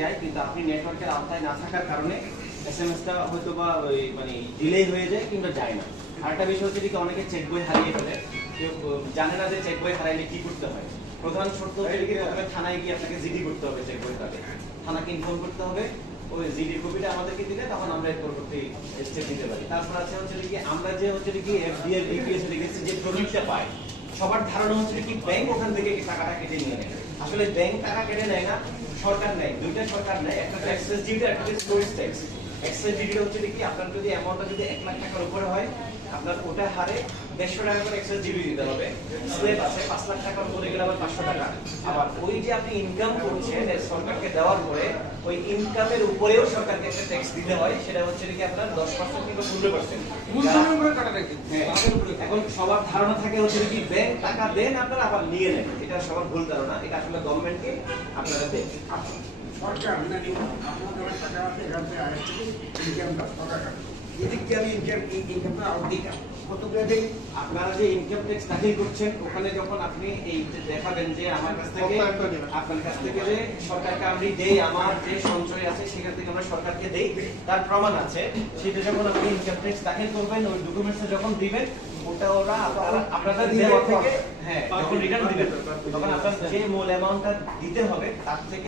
যায়, কিন্তু আপনি নেটওয়ার্কের আওতায় না থাকার কারণে এসএমএসটা হয়তো বা ওই মানে ডিলে হয়ে যায় কিংবা যায় না। আরেকটা বিষয় হচ্ছে কি অনেকে চেক বই হারিয়ে ফেলে, কেউ জানে না যে চেক বই হারাইলে কি করতে হয়। প্রধান শর্ত হচ্ছে কি প্রথমে থানায় গিয়ে আপনাকে জিডি করতে হবে, চেক বই হারালে থানাকে ইনফর্ম করতে হবে, ওই জিডি কপিটা আমাদেরকে দিলে তখন আমরা এর পরবর্তী স্টেপ নিতে পারি। তারপর আছে হচ্ছে কি আমরা যে হচ্ছে কি এফডিআর ডিপিএস লিখেছি যে প্রফিটটা পাই, সবার ধারণা হচ্ছে কি ব্যাংক ওখান থেকে টাকাটা কেটে নিয়ে নেয়। আসলে ব্যাংক টাকা কেটে নেয় না, সরকার নেয়। দুইটা সরকার নেয়, একটা এক্সেস ডিউটি আর একটা স্টোরেজ ট্যাক্স। এক্সেস ডিউটি হচ্ছে কি আপনার যদি অ্যামাউন্টটা যদি 1 লাখ টাকার উপরে হয়, আপনার ওটা হারে 150 টাকা করে এক্সেস ডিউটি দিতে হবে। স্ল্যাব আছে 5 লাখ টাকার উপরে গেলে আবার 500 টাকা। আবার ওই যে আপনি ইনকাম করছেন সরকারকে দেওয়ার পরে ওই ইনকামের উপরেও সরকারকে একটা ট্যাক্স দিতে হয়, সেটা হচ্ছে কি আপনার 10% কিংবা 15%। মূলধনের উপরে কাটা থাকে। এখন সবার ধারণা থাকে হচ্ছে কি ব্যাংক টাকা দেন আপনারা আবার নিয়ে নেন, এটা সবার ভুল ধারণা। এটা আসলে গভর্নমেন্টকে আপনারা দেন। সরকার আপনাদের টাকা আছে এখান থেকে আয় থেকে ইনকামটা সরকার কাটে। এদিকে আমি ইনকামটা আউটদিকে কত করে দেই? আপনারা যে ইনকাম ট্যাক্স দাখিল করছেন ওখানে যখন আপনি এই যে দেখাবেন যে আমার কাছ থেকে আপনার কাছ থেকে যে সরকারকে আমি দেই, আমার যে সঞ্চয় আছে সেখান থেকে আমরা সরকারকে দেই, তার প্রমাণ আছে। সেটা যখন আপনি ইনকাম ট্যাক্স দাখিল করবেন, ওই ডকুমেন্টসটা যখন দিবেন, ওটা ওরা আপনারা দেওয়া থেকে যখন রিটার্ন দিবেন তখন আপনার যে মূল অ্যামাউন্টটা দিতে হবে তার থেকে